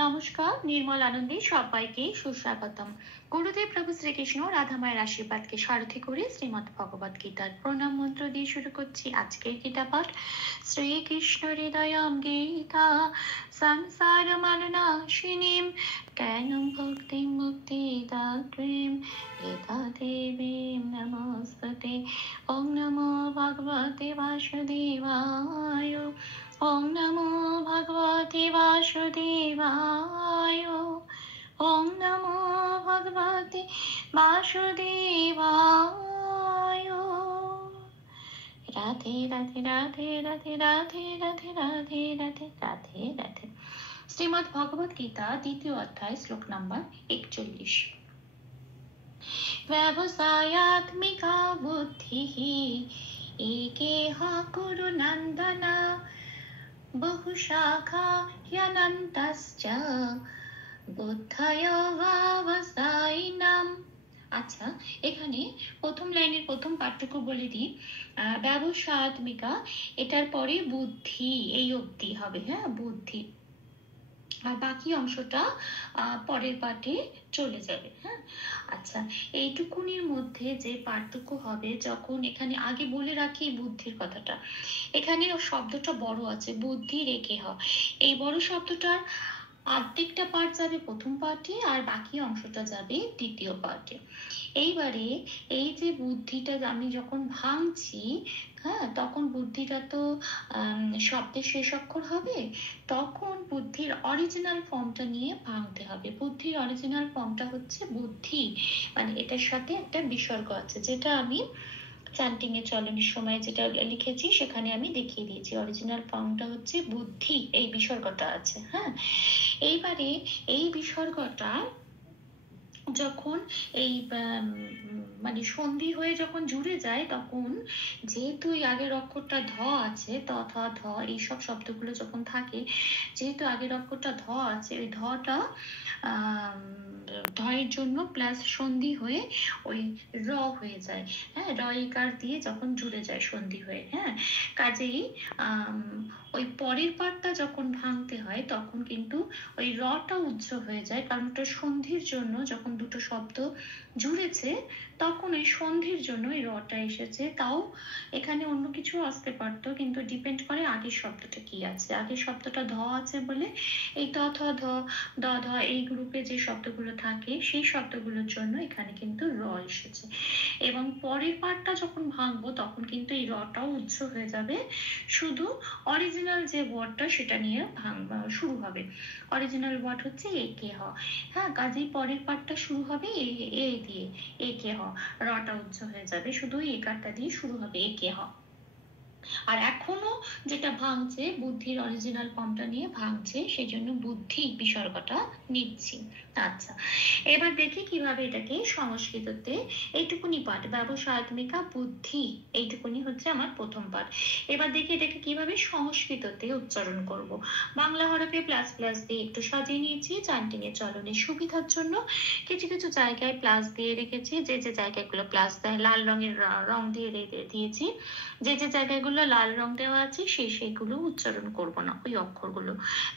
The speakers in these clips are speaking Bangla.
নমস্কার, নির্মল আনন্দে সবাইকে সুস্বাগতম। গুরুদেব প্রভু শ্রীকৃষ্ণ রাধা মায়ের আশীর্বাদকে সারথি করে শ্রীমদ্ ভগবত গীতার প্রণাম মন্ত্র দিয়ে শুরু করছি আজকের গীতা পাঠ। শ্রীকৃষ্ণ হৃদয়ম গীতা সংসার মাননাশিনীম জ্ঞানম ভক্তি মুক্তি দাত্রীম গীতা দেবীম নমস্তুতে। ওম নমো ভগবতে বাসুদেবায়। ওম নমো ভগবতে বাসুদেবায়। ওম নমো ভগবতে বাসুদেবায়। রাধে রাধে রাধে রাধে রাধে রাধে রাধে রাধে রাধে রাধে। শ্রীমদ্ ভগবত গীতা দ্বিতীয় অধ্যায় শ্লোক নাম্বার 41। ব্যবসায়াত্মিকা বুদ্ধিঃ একেহ কুরু নন্দন বহুশাখা হ্যনন্তশ্চ বুদ্ধয় ব্যবসায়িনাম। আচ্ছা, এখানে প্রথম লাইনের প্রথম পার্থক্য বলে দিই। ব্যবসায়াত্মিকা, এটার পরে বুদ্ধি এই অবধি হবে, হ্যাঁ, বুদ্ধি, আর বাকি অংশটা পরের পাঠে চলে যাবে। হ্যাঁ, আচ্ছা, এইটুকুনির মধ্যে যে পার্থক্য হবে, যখন এখানে আগে বলে রাখি বুদ্ধির কথাটা, এখানে শব্দটা বড় আছে, বুদ্ধি রেখে হ, এই বড় শব্দটার অর্ধেকটা পার্ট যাবে প্রথম পার্টে আর বাকি অংশটা যাবে দ্বিতীয় পার্টে। এইবারে এই যে বুদ্ধিটা আমি যখন ভাঙছি, হ্যাঁ, তখন বুদ্ধিটা তো শব্দের শেষ অক্ষর হবে, তখন বুদ্ধির অরিজিনাল ফর্মটা নিয়ে ভাঙতে হবে। বুদ্ধির অরিজিনাল ফর্মটা হচ্ছে বুদ্ধি, মানে এটার সাথে একটা বিসর্গ আছে, যেটা আমি চ্যান্টিং এ চলনের সময় যেটা লিখেছি সেখানে আমি দেখিয়ে দিয়েছি। অরিজিনাল ফর্মটা হচ্ছে বুদ্ধি, এই বিসর্গটা আছে। হ্যাঁ, এইবারে এই বিসর্গটা যখন এই মানে সন্ধি হয়ে যখন জুড়ে যায়, তখন যেহেতু এই আগের অক্ষরটা ধ আছে, ত থ ধ এইসব শব্দগুলো যখন থাকে, যেহেতু আগের অক্ষরটা ধ আছে, ওই ধটা ধয়ের জন্য প্লাস সন্ধি হয়ে ওই র হয়ে যায়। হ্যাঁ, র ইকার দিয়ে যখন জুড়ে যায় সন্ধি হয়ে, হ্যাঁ, কাজেই ওই পরের পার্টটা যখন ভাঙতে হয় তখন কিন্তু ওই রটা উচ্চ হয়ে যায়, কারণ ওটা সন্ধির জন্য যখন দুটো শব্দ জুড়েছে তখন ওই সন্ধির জন্য এই রটা এসেছে। তাও এখানে অন্য কিছু আসতে পারতো, কিন্তু ডিপেন্ড করে আগের শব্দটা কি আছে। আগের শব্দটা ধ আছে বলে এই ত থ ধ দ ধ এই গ্রুপে যে শব্দগুলো থাকে সেই শব্দগুলোর জন্য এখানে কিন্তু র এসেছে। এবং পরের পার্টটা যখন ভাঙবো তখন কিন্তু এই রটাও উচ্চ হয়ে যাবে, শুধু অরিজিনাল যে ওয়ার্ডটা সেটা নিয়ে ভাঙবা শুরু হবে। অরিজিনাল ওয়ার্ড হচ্ছে একে হ। হ্যাঁ, কাজেই পরের পার্টটা শুরু হবে এ দিয়ে, একে হ, রটা উচ্চ হয়ে যাবে, শুধু একারটা দিয়ে শুরু হবে, একে হ। আর এখনো যেটা ভাঙছে বুদ্ধির অরিজিনাল ফর্মটা নিয়ে ভাঙছে, সেই জন্য বুদ্ধি বিসর্গটা নিচ্ছি। আচ্ছা, এবার দেখি কিভাবে এটাকে সংস্কৃততে, এইটুকুনি পাঠ ব্যবসায়াত্মিকা বুদ্ধি, এইটুকুনি হচ্ছে আমার প্রথম পাঠ। এবার দেখি এটাকে কিভাবে সংস্কৃততে উচ্চারণ করব। বাংলা হরফে প্লাস প্লাস দিয়ে একটু সাজিয়ে নিয়েছি চ্যান্টিং এর চলনের সুবিধার জন্য। কিছু কিছু জায়গায় প্লাস দিয়ে রেখেছি, যে যে জায়গাগুলো প্লাস দেয় লাল রঙের রং দিয়ে দিয়েছি, যে যে জায়গাগুলো লাল রং দেওয়া আছে সেইগুলো উচ্চারণ করব না, ওই অক্ষরগুলো।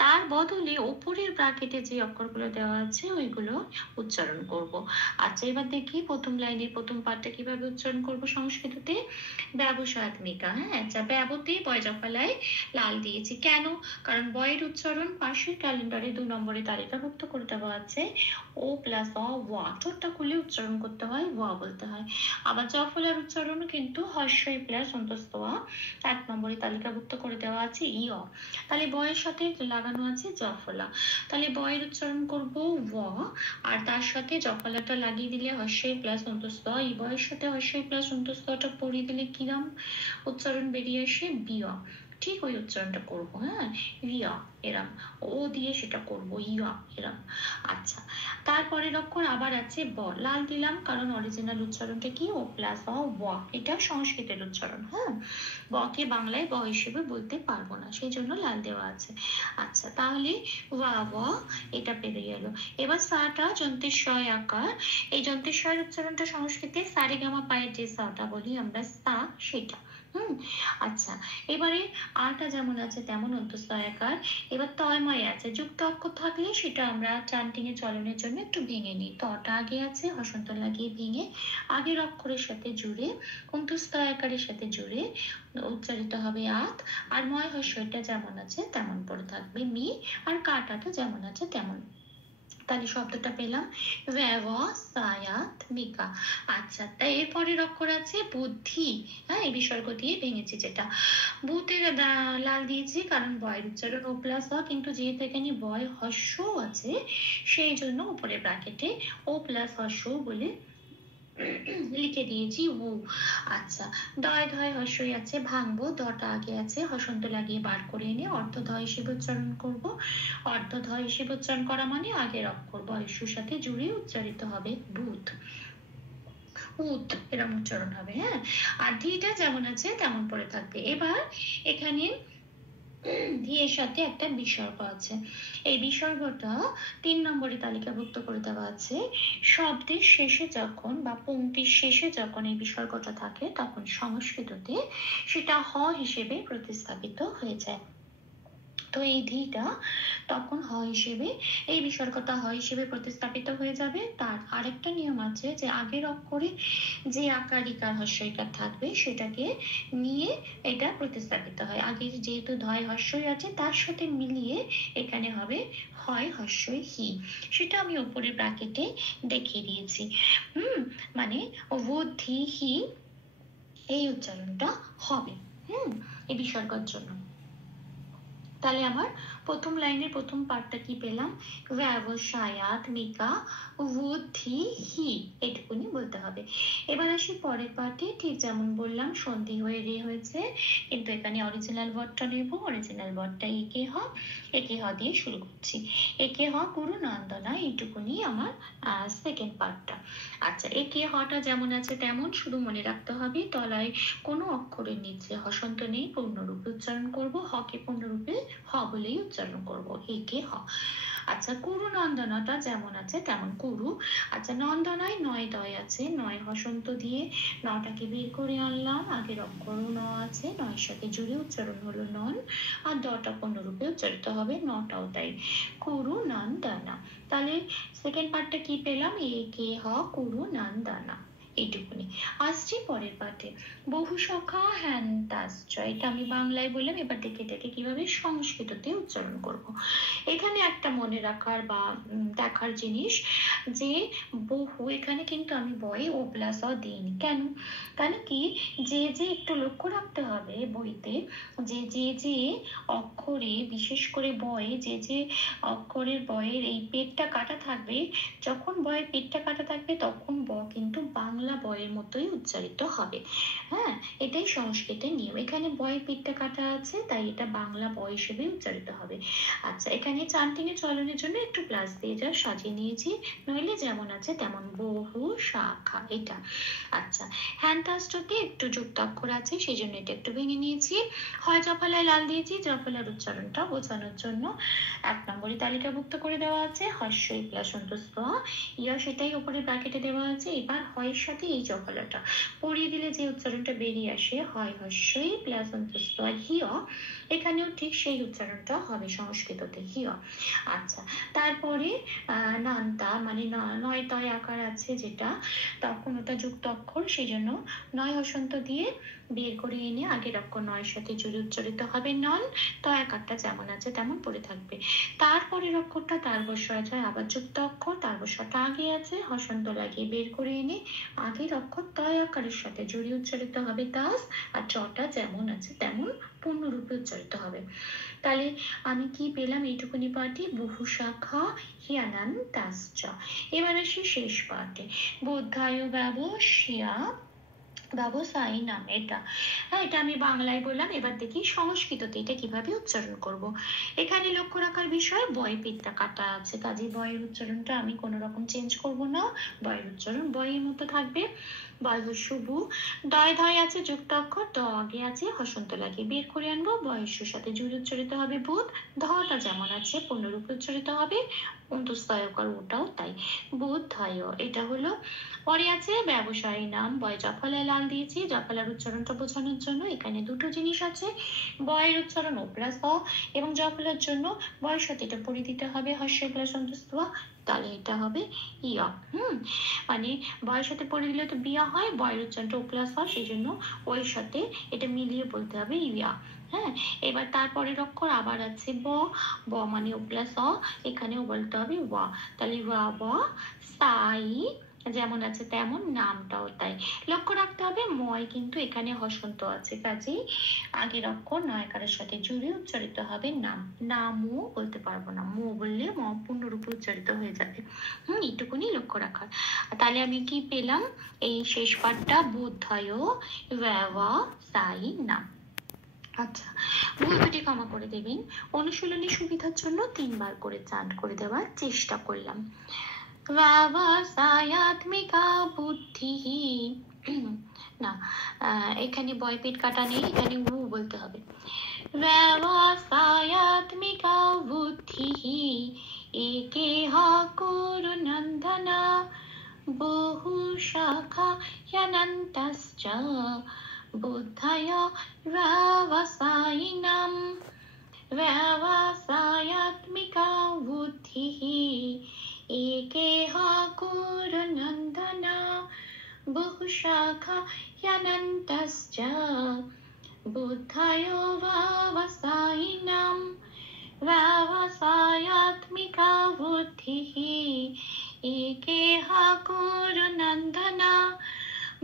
তার বদলে ওপরের ব্র্যাকেটে যে অক্ষরগুলো দেওয়া আছে ওইগুলো উচ্চারণ করব। আচ্ছা, এবার দেখি প্রথম লাইনের প্রথম পার্টটা কিভাবে উচ্চারণ করব সংস্কৃততে। ব্যবসায়াত্মিকা, হ্যাঁ, আচ্ছা, ব্যবতে বয় জফলায় লাল দিয়েছি কেন? কারণ বয়ের উচ্চারণ পাশের ক্যালেন্ডারে 2 নম্বরে তালিকাভুক্ত করে দেওয়া আছে ও প্লাস অ ওয়া, ঠোঁটটা খুলে উচ্চারণ করতে হয়, ওয়া বলতে হয়। আবার জফলার উচ্চারণও কিন্তু হর্ষই প্লাস অন্তস্থ আ, 1 নম্বরে তালিকাভুক্ত করে দেওয়া আছে ই অ, তাহলে বয়ের সাথে লাগানো আছে জফলা, তাহলে বয়ের উচ্চারণ করব ওয়া, আর তার সাথে জফলাটা লাগিয়ে দিলে হর্ষই প্লাস অন্তস্থ আ, ই বয়ের সাথে হর্ষই প্লাস অন্তস্থ আটা পড়িয়ে দিলে কিরাম উচ্চারণ বেরিয়ে আসে, বিয়া। ঠিক ওই উচ্চারণটা করবো, হ্যাঁ, রিয়া এরাম, ও দিয়ে সেটা করবো, ইয়া এরাম। আচ্ছা, তারপরের অক্ষর আবার আছে ব, লাল দিলাম কারণ অরিজিনাল উচ্চারণটা কি ও প্লাস অ ওয়া, এটা সংস্কৃতের উচ্চারণ। হ্যাঁ, বকে বাংলায় ব হিসেবে বলতে পারবো না, সেই জন্য লাল দেওয়া আছে। আচ্ছা, তাহলে ওয়া ওয়া এটা পেরিয়ে গেল। এবার সাটা যন্ত্রেশ্বয় আকার, এই যন্ত্রেশ্বয়ের উচ্চারণটা সংস্কৃতে সারেগামা পায়ের যে সাটা বলি আমরা সা, সেটা। আচ্ছা, এবারে আটা যেমন আছে তেমন অন্তঃস্থয়াকার। এবার তয়ময় আছে, যুক্ত অক্ষর থাকলে সেটা আমরা চান্টিংয়ে চলনের জন্য একটু ভেঙে নিই। তটা আগে আছে, হসন্ত লাগিয়ে ভেঙে আগের অক্ষরের সাথে জুড়ে অন্তঃস্থয়াকারের সাথে জুড়ে উচ্চারিত হবে আত। আর ময় হস্যটা যেমন আছে তেমন পড়ে থাকবে মি, আর কাটাটা যেমন আছে তেমন। তাহলে শব্দটা পেলাম ব্যবসায়াত্মিকা। আচ্ছা, তাই এরপরের অক্ষর আছে বুদ্ধি। হ্যাঁ, এই বিসর্গ দিয়ে ভেঙেছি, যেটা বুতে লাল দিয়েছি কারণ বয়ের উচ্চারণ ও প্লাস হ, কিন্তু যেহেতু এখানে বয় হস্য আছে সেই জন্য উপরে ব্র্যাকেটে ও প্লাস হস্য বলে লিখে দিয়েছি উ। আচ্ছা, দয় ধয় হস্যই আছে, ভাঙবো, দটা আগে আছে, হসন্ত লাগিয়ে বার করে এনে অর্ধধয় হিসেবে উচ্চারণ করব। অর্ধধয় হিসেবে উচ্চারণ করা মানে আগের অক্ষর বয়স্যর সাথে জুড়ে উচ্চারিত হবে বুধ, উত এরকম উচ্চারণ হবে। হ্যাঁ, আর ধিটা যেমন আছে তেমন পড়ে থাকবে। এবার এখানে ধিয়ের সাথে একটা বিসর্গ আছে, এই বিসর্গটা 3 নম্বরে তালিকাভুক্ত করে দেওয়া আছে। শব্দের শেষে যখন বা পংক্তির শেষে যখন এই বিসর্গটা থাকে তখন সংস্কৃততে সেটা হ হিসেবে প্রতিস্থাপিত হয়ে যায়। তো এই ধিটা তখন হ হিসেবে, এই বিসর্গটা হ হিসেবে প্রতিস্থাপিত হয়ে যাবে। তার আরেকটা নিয়ম আছে যে আগের অক্ষরে যে আকার ইকার হস্যইকার থাকবে সেটাকে নিয়ে এটা প্রতিস্থাপিত হয়। আগে যেহেতু ধয় হস্যই আছে তার সাথে মিলিয়ে এখানে হবে হয় হস্যই হি, সেটা আমি উপরে ব্র্যাকেটে দেখিয়ে দিয়েছি। মানে বুদ্ধি হি এই উচ্চারণটা হবে এই বিসর্গের জন্য। তাহলে আমার প্রথম লাইনের প্রথম পার্টটা কি পেলাম, ব্যবসায়াত্মিকা বুদ্ধি হি, এটুকুনি বলতে হবে। এবার আসি পরের পার্টে, ঠিক যেমন বললাম সন্ধি হয়ে রে হয়েছে, কিন্তু এখানে অরিজিনাল ওয়ার্ডটা নেব। অরিজিনাল ওয়ার্ডটা একে হ, একে হ দিয়ে শুরু করছি। একে হ গুরু নন্দনা, এইটুকুনি আমার সেকেন্ড পার্টটা। আচ্ছা, একে হটা যেমন আছে তেমন, শুধু মনে রাখতে হবে তলায় কোনো অক্ষরের নিচে হসন্ত নেই, পূর্ণরূপে উচ্চারণ করব। হকে পূর্ণরূপে হ বলেই উচ্চারণ করব, একে হ। আচ্ছা, কুরু নন্দনাটা যেমন আছে তেমন কুরু। আচ্ছা, নন্দনায় নয় দয় আছে, নয় হসন্ত দিয়ে নটাকে বের করে আনলাম। আগের অক্ষরও ন আছে, নয়ের সাথে জুড়ে উচ্চারণ হলো নন, আর দটা পূর্ণরূপে উচ্চারিত হবে, নটাও তাই, কুরু নন্দনা। তাহলে সেকেন্ড পার্টটা কি পেলাম, একে হ কুরু নন্দনা, এইটুকুনি। আসছি পরের পাঠে, বহু সখা হ্যান্তাশ্চ, এটা আমি বাংলায় বললাম। এবার দেখে দেখে কিভাবে সংস্কৃততে উচ্চারণ করব। এখানে একটা মনে রাখার বা দেখার জিনিস যে বহু, এখানে কিন্তু আমি বয়ে ও প্লাস অ দিইনি। কেন? কেন কি, যে একটু লক্ষ্য রাখতে হবে বইতে, যে অক্ষরে, বিশেষ করে বয়ে যে অক্ষরের বয়ের এই পেটটা কাটা থাকবে, যখন বয়ের পেটটা কাটা থাকবে তখন ব কিন্তু বাংলা বয়ের মতোই উচ্চারিত হবে। হ্যাঁ, এটাই সংস্কৃতের নিয়ম। এখানে বয়ের পেটটা কাটা আছে তাই এটা বাংলা ব হিসেবে উচ্চারিত হবে। আচ্ছা, এখানে চান্টিংয়ে চলনের জন্য একটু প্লাস দিয়ে যা সাজিয়ে নিয়েছি, নইলে যেমন আছে তেমন বহু শাখা এটা। আচ্ছা, হ্যান্তাষ্টতে একটু যুক্তাক্ষর আছে সেই জন্য এটা একটু ভেঙে নিয়েছি। হয় জফলায় লাল দিয়েছি, জফলার উচ্চারণটা বোঝানোর জন্য 1 নম্বরে তালিকাভুক্ত করে দেওয়া আছে হস্যই প্লাস অন্তস্থ ইয়া, সেটাই উপরে ব্র্যাকেটে দেওয়া আছে। এবার হয়ের সাথে এই জফলাটা পড়িয়ে দিলে যে উচ্চারণটা বেরিয়ে আসে, হয় হস্যই প্লাস অন্তস্থ হিয়, এখানেও ঠিক সেই উচ্চারণটা হবে সংস্কৃততে হিয়। আচ্ছা, তারপরে নান্তা মানে নয় তয় আকার আছে যেটা, তখন ওটা যুক্ত অক্ষর, সেই জন্য নয় হসন্ত দিয়ে বের করে এনে আগের অক্ষর নয়ের সাথে জুড়ে উচ্চারিত হবে নন, তয় আকারটা যেমন আছে তেমন পড়ে থাকবে। তারপরের অক্ষরটা তার বসয় যায় আবার যুক্ত অক্ষর, তার বসয়টা আগে আছে, হসন্ত লাগিয়ে বের করে এনে আগের অক্ষর তয় আকারের সাথে জুড়ে উচ্চারিত হবে তাস, আর চটা যেমন আছে তেমন পূর্ণরূপে উচ্চারিত হবে। তাহলে আমি কি পেলাম, এইটুকুনি পাঠে বহু শাখা হিয়ানান তাশ্চ। এবার আসি শেষ পাঠে, বোধায় ব্যবসিয়া ব্যবসায়ী নাম, এটা হ্যাঁ, এটা আমি বাংলায় বললাম। এবার দেখি সংস্কৃততে এটা কিভাবে উচ্চারণ করব। এখানে লক্ষ্য রাখার বিষয় বয় পেটটা কাটা আছে, কাজে বয়ের উচ্চারণটা আমি কোনো রকম চেঞ্জ করব না, বয়ের উচ্চারণ বয়ের মতো থাকবে। বয়স্যবু, দয় ধয় আছে যুক্ত অক্ষর, দ আগে আছে, হসন্ত লাগিয়ে বের করে আনবো, বয়স্যর সাথে জুড়ে উচ্চারিত হবে বুধ, ধটা যেমন আছে পূর্ণরূপে উচ্চারিত হবে, অন্তঃস্থয়কার ওটাও তাই, বুধ ধায়, এটা হলো। পরে আছে ব্যবসায়ী নাম, বয় জফলায় লাল লাল দিয়েছি জফলার উচ্চারণটা বোঝানোর জন্য। এখানে দুটো জিনিস আছে, বয়ের উচ্চারণ ও প্লাস অ, এবং জফলার জন্য বয়ের সাথে এটা পড়ে দিতে হবে হর্ষের প্লাস অন্তস্থ, তাহলে এটা হবে ইয়া। মানে বয়ের সাথে পড়ে দিলে তো বিয়া হয়, বয়ের উচ্চারণটা ও প্লাস অ, সেই জন্য ওই সাথে এটা মিলিয়ে বলতে হবে ইয়া। হ্যাঁ, এবার তারপরের অক্ষর আবার আছে ব, ব মানে ও প্লাস অ, এখানেও বলতে হবে ওয়া, তাহলে ওয়া ব সাই, যেমন আছে তেমন নামটাও তাই। লক্ষ্য রাখতে হবে ময় কিন্তু এখানে হসন্ত আছে, কাজেই আগের অক্ষর নয়কারের সাথে জুড়ে উচ্চারিত হবে নাম। নামও বলতে পারবো না, মো বললে ম পূর্ণরূপে উচ্চারিত হয়ে যাবে। এইটুকুনি লক্ষ্য রাখার। তাহলে আমি কি পেলাম, এই শেষ পাঠটা বোধয় ওয়া সাই নাম। আচ্ছা, ভুল দুটি ক্ষমা করে দেবেন, অনুশীলনী সুবিধার জন্য 3 বার করে চান্ট করে দেওয়ার চেষ্টা করলাম। ব্যবসায়াত্মিকা বুদ্ধি, না এখানে বয় পেট কাটা নেই, এখানে উ বলতে হবে। ব্যবসায়াত্মিকা বুদ্ধি একেহ কুরু নন্দনা বহু শাখা য়নন্তশ্চ বুদ্ধয় ব্যবসায়িনাম। ব্যবসায়াত্মিকা বুদ্ধি একেহ কুরু নন্দনা বহু শাখা য়নন্তশ্চ বুদ্ধয় ব্যবসায়িনাম। ব্যবসায়াত্মিকা বুদ্ধি একেহ কুরু নন্দনা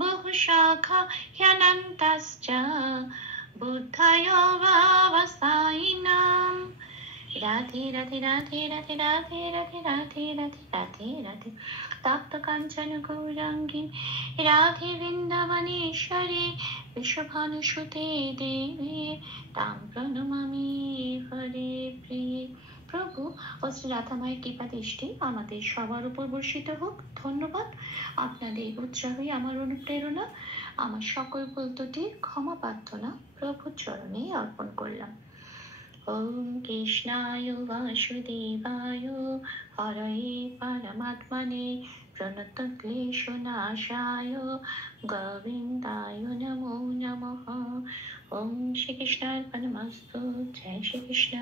বহু শাখা ह्यनन्तश्च बुद्धय व्यवसायिनाम। राधे राधे राधे राधे राधे राधे राधे राधे राधे राधे तप्त कांचन गौरांगी राधे वृंदावनेश्वरी विश्वभानुसुते देवी तां प्रणमामि हरे प्रिये। প্রভু ও শ্রী রাধামায়ের কৃপা দৃষ্টি আমাদের সবার উপর বর্ষিত হোক। ধন্যবাদ, আপনাদের উৎসাহই আমার অনুপ্রেরণা। আমার সকল ভুল ত্রুটির ক্ষমা প্রার্থনা প্রভুর চরণে অর্পণ করলাম। ওম কৃষ্ণায় বাসুদেবায় হরয়ে পরমাত্মনে প্রণত ক্লেশনাশায় গোবিন্দায় নমো নমঃ। ওম শ্রীকৃষ্ণার্পণমস্তু। জয় শ্রীকৃষ্ণ।